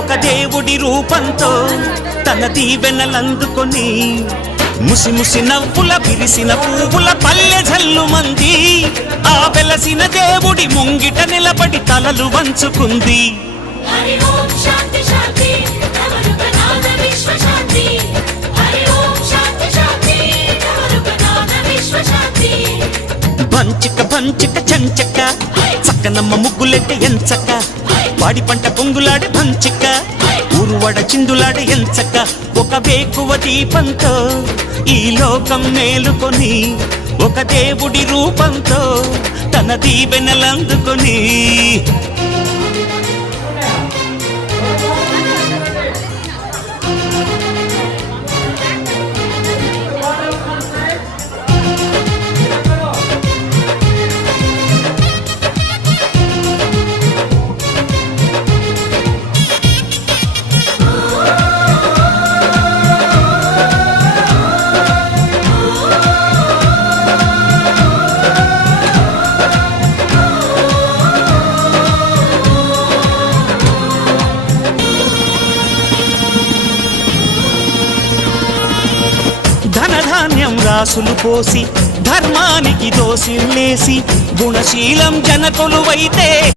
ఒక దేవుడి రూపంతో తన దీవెనలందుకొని ముసి ముసి నవ్వుల విరిసిన పువ్వుల పల్లె జల్లు మంది ఆ వెలసిన దేవుడి ముంగిట నిలబడి తలలు వంచుకుంది. బంచిక బంచిక చంచక చక్కనమ్మ ముగ్గులెట్టి ఎంచక వాడి పంట పొంగులాడి బంచిక ఊరువడ చిందులాడి ఎంచక ఒక వేకువ దీపంతో ఈ లోకం మేలుకొని ఒక దేవుడి రూపంతో తన దీవెనలందుకొని ధనధాన్యం రాసులు పోసి ధర్మానికి దోసిల్లేసి గుణశీలం జనకొలువైతే